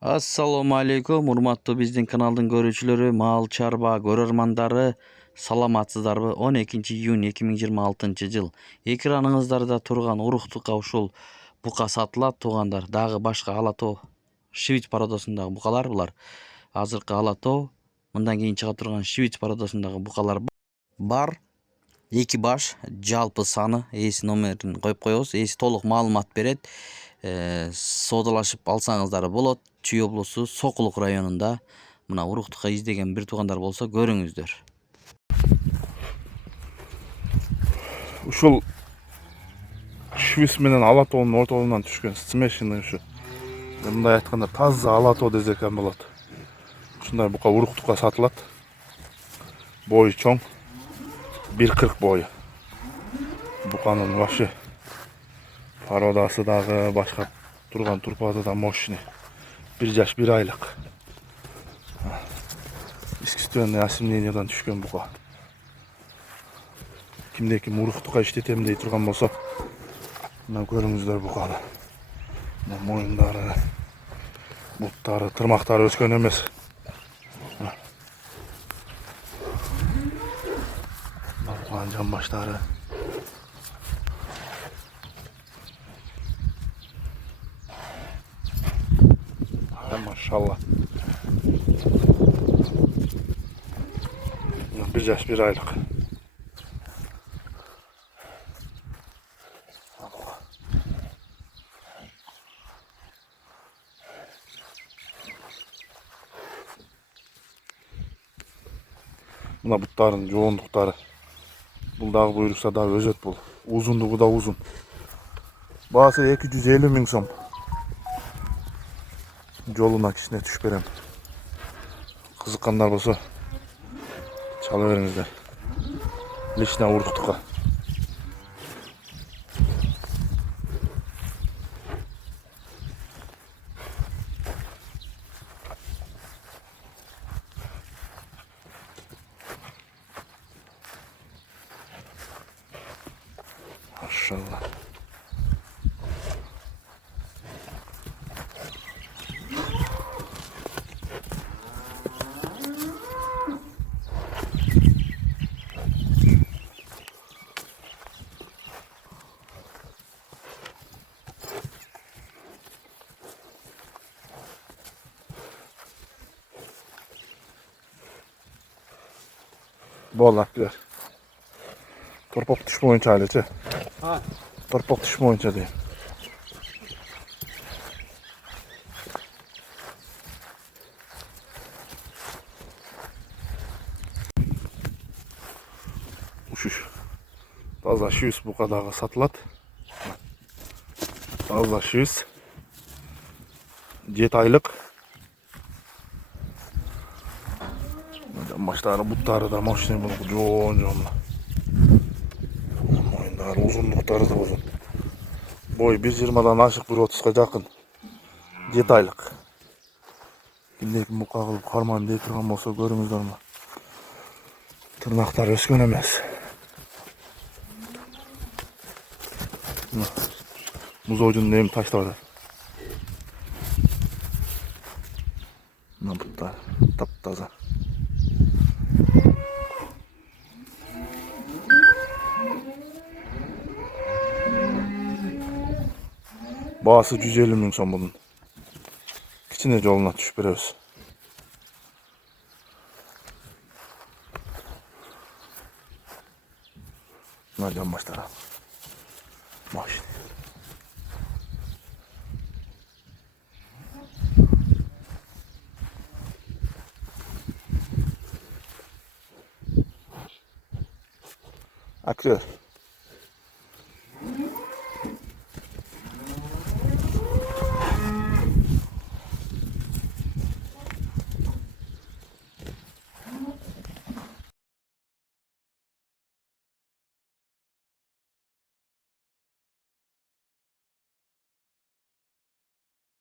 Assalomu alaykum, urmatlı bizdin kanalдың көрүүчүлөрү, мал чарба көрөрмандары, саламатсыздарбы? 12 iyun 2026 жыл. Экраныңыздарда турган уруктукка ушул бука сатылат туугандар. Дагы башка ала тоо, швиц породасындагы букалар булар. Азыркы ала тоо, мындан кийин чыга турган швиц породасындагы букалар бар. Эки баш, жалпы саны, ээси номерин коюп коебуз. Ээси толук маалымат берет. Соодалашып алсаңыздар болот. Чүй облусу Сокулук районунда мына уруктукка издеген бир туугандар болсо көрүңүздөр. Ушул швиц менен ала тоонун ортолугунан түшкөн смешанный ушу. Мындай айтканда таза ала тоо десек ham болот. Ушундай бука уруктукка сатылат. Бою чоң. 1.40 бою. Буканын вообще породасы дагы башка турган турпаты да мощный. 1 жаш 1 айлык. Искусственный осемененияден түшкөн бука. Кимде ким уруктукка иштетем дей турган болсо, мына көрүңүздөр буканы. Моюндары, буттары, тырмактары өскөн эмес. Буканын жан баштары. Maşallah. 1 yaş 1 aylık. Buna butların yoğunlukları. Bu dağ buyruksa da özet bul. Uzunluğu da uzun. Bazı 250 bin som. Joluna kişine tuş berem. Kızıkkanlar bolsa çalıveringizler. Lişine uruktukka. Maşallah. Bollaklar. Torpak düşme oyuncu ailesi. Ha. Torpak düşme oyuncu diyeyim. Uçuş. Taza şiüs bu kadar satılat. Taza şiüs. 7 aylık. Başları butları da maşine bunu joğun. Oyunları uzunlukları da uzun. Boy 1.20'dan aşık 1.30'a yakın. 7 aylık. Kimdeki muka kılıp karmayım diye turgan bolsa görüңүздөр mü? Tırnaklar öskön emez. Muz oyunun neyim taşladı. Butlar taptaza. Bağısı 150 bin son bunun. Kiçine yoluna düşüp berебиз. Nereden başlar? Maşin. Aktör.